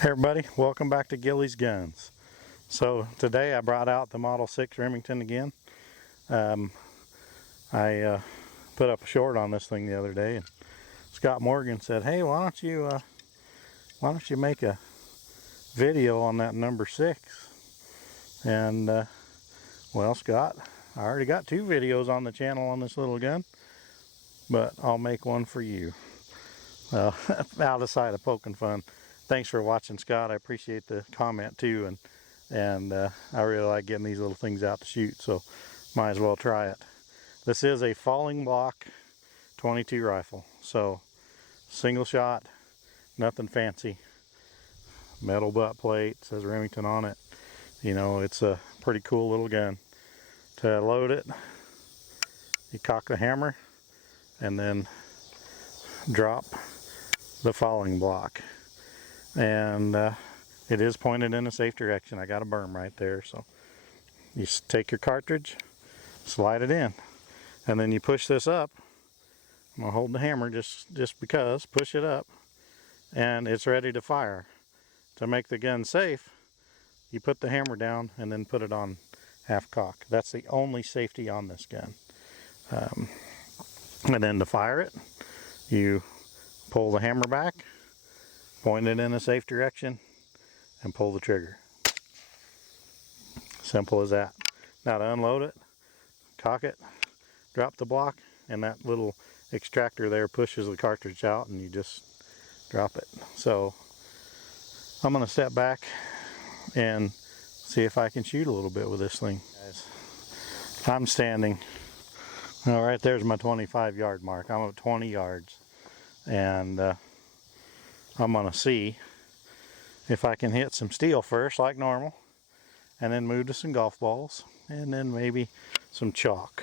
Hey everybody, welcome back to Gilly's Guns. So today I brought out the Model 6 Remington again. I put up a short on this thing the other day, and Scott Morgan said, "Hey, why don't you make a video on that number 6?" And well, Scott, I already got 2 videos on the channel on this little gun, but I'll make one for you. Out of sight of poking fun. Thanks for watching, Scott. I appreciate the comment too, and I really like getting these little things out to shoot, so might as well try it. This is a falling block 22 rifle, so single shot, nothing fancy. Metal butt plate, says Remington on it. You know, it's a pretty cool little gun. To load it, you cock the hammer and then drop the falling block. And it is pointed in a safe direction. I got a berm right there, so you take your cartridge, slide it in, and then you push this up. I'm gonna hold the hammer just because, push it up, and it's ready to fire. To make the gun safe, you put the hammer down and then put it on half cock. That's the only safety on this gun. And then to fire it, you pull the hammer back, point it in a safe direction, and pull the trigger. Simple as that. Now to unload it, cock it, drop the block, and that little extractor there pushes the cartridge out, and you just drop it. So I'm going to step back and see if I can shoot a little bit with this thing. Guys, I'm standing, well, right there's my 25-yard mark. I'm at 20 yards, and I'm gonna see if I can hit some steel first like normal, and then move to some golf balls, and then maybe some chalk.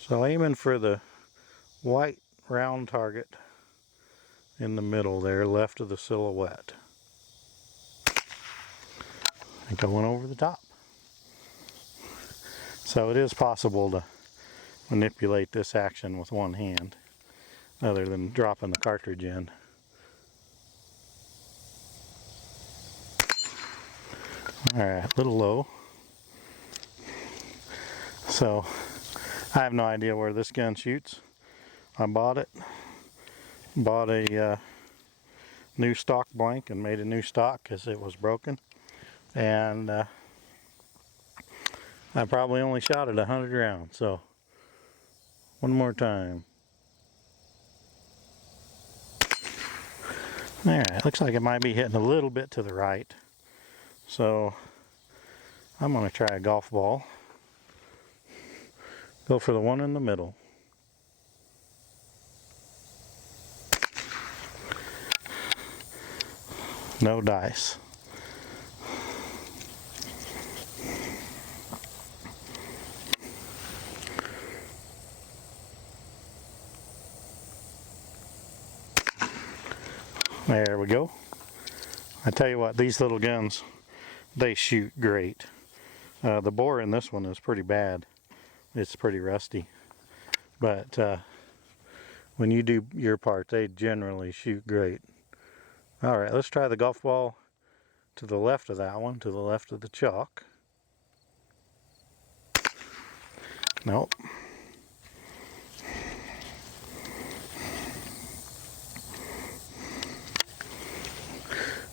So aiming for the white round target in the middle there, left of the silhouette. And going over the top. So it is possible to manipulate this action with one hand, other than dropping the cartridge in. Alright, a little low. So I have no idea where this gun shoots. I bought a new stock blank and made a new stock because it was broken, and I probably only shot it 100 rounds. So one more time. Alright, looks like it might be hitting a little bit to the right. So I'm going to try a golf ball. Go for the one in the middle. No dice. There we go. I tell you what, these little guns, they shoot great. The bore in this one is pretty bad. It's pretty rusty. But when you do your part, they generally shoot great. Alright, let's try the golf ball to the left of that one, to the left of the chalk. Nope.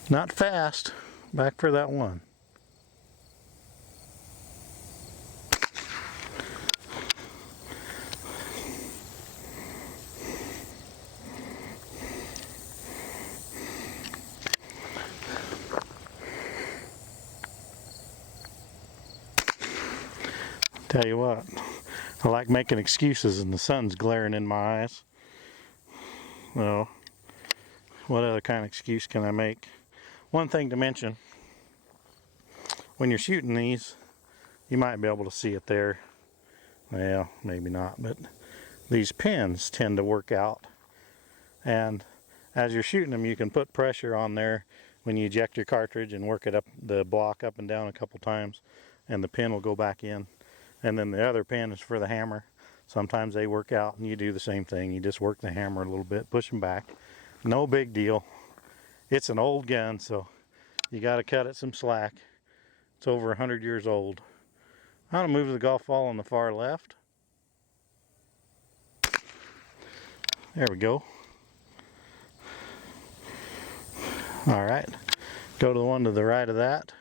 Not fast. Back for that one. Tell you what, I like making excuses and the sun's glaring in my eyes. Well, what other kind of excuse can I make? One thing to mention, when you're shooting these, you might be able to see it there. Well, maybe not, but these pins tend to work out. And as you're shooting them, you can put pressure on there when you eject your cartridge and work it up, the block up and down a couple times, and the pin will go back in. And then the other pin is for the hammer. Sometimes they work out and you do the same thing. You just work the hammer a little bit, push them back. No big deal. It's an old gun, so you got to cut it some slack. It's over 100 years old. I'm going to move the golf ball on the far left. There we go. All right, go to the one to the right of that.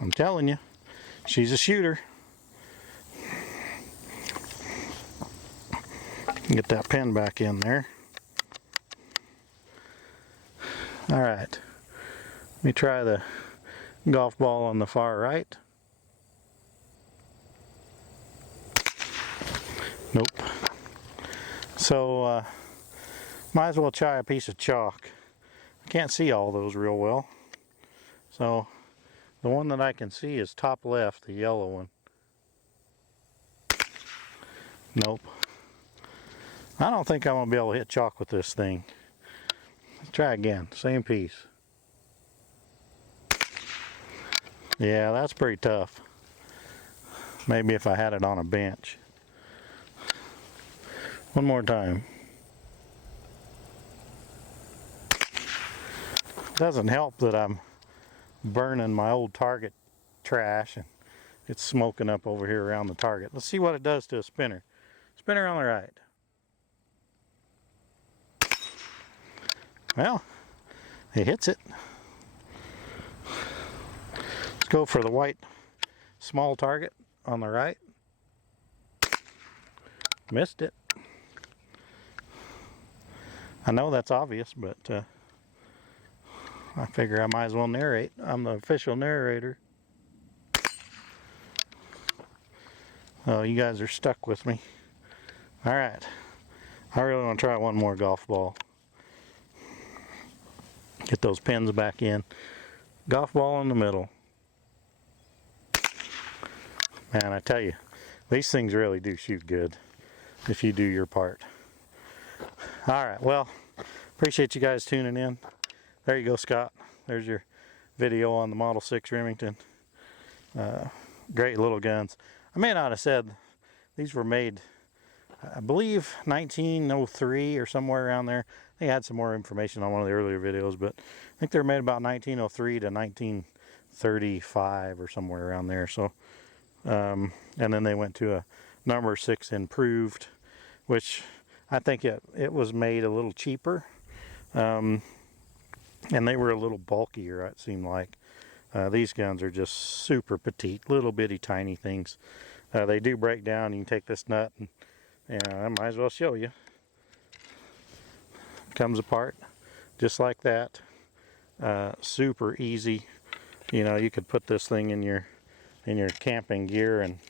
I'm telling you, she's a shooter. Get that pin back in there. All right, let me try the golf ball on the far right. Nope. So might as well try a piece of chalk. I can't see all those real well, so the one that I can see is top left, the yellow one. Nope. I don't think I'm gonna be able to hit chalk with this thing. Let's try again, same piece. Yeah, that's pretty tough. Maybe if I had it on a bench. One more time. Doesn't help that I'm burning my old target trash and it's smoking up over here around the target. Let's see what it does to a spinner. Spinner on the right. Well, it hits it. Let's go for the white small target on the right. Missed it. I know that's obvious, but I figure I might as well narrate. I'm the official narrator. Oh, you guys are stuck with me. All right. I really want to try one more golf ball. Get those pins back in. Golf ball in the middle. Man, I tell you, these things really do shoot good if you do your part. All right, well, appreciate you guys tuning in. There you go, Scott. There's your video on the Model 6 Remington. Great little guns. I may not have said these were made, I believe, 1903 or somewhere around there. I think I had some more information on one of the earlier videos, but I think they were made about 1903 to 1935 or somewhere around there. So, and then they went to a number 6 improved, which I think it was made a little cheaper. And they were a little bulkier, it seemed like. These guns are just super petite, little bitty tiny things. They do break down. You can take this nut and I might as well show you. Comes apart just like that. Super easy. You know, you could put this thing in your camping gear and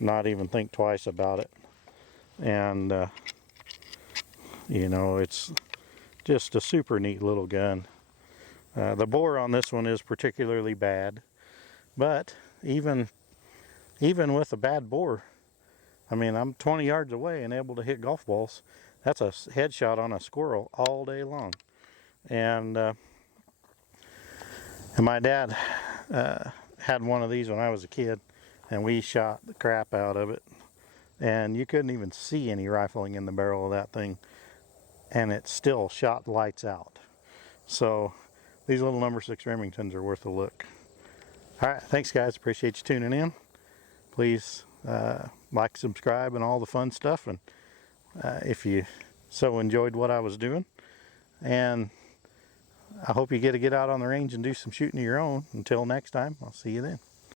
not even think twice about it. And you know, it's just a super neat little gun. The bore on this one is particularly bad, but even with a bad bore, I mean, I'm 20 yards away and able to hit golf balls. That's a headshot on a squirrel all day long. And my dad had one of these when I was a kid, and we shot the crap out of it. And you couldn't even see any rifling in the barrel of that thing, and it still shot lights out. So these little number 6 Remingtons are worth a look. All right, thanks guys, appreciate you tuning in. Please like, subscribe, and all the fun stuff. And if you so enjoyed what I was doing, and I hope you get to get out on the range and do some shooting of your own. Until next time, I'll see you then.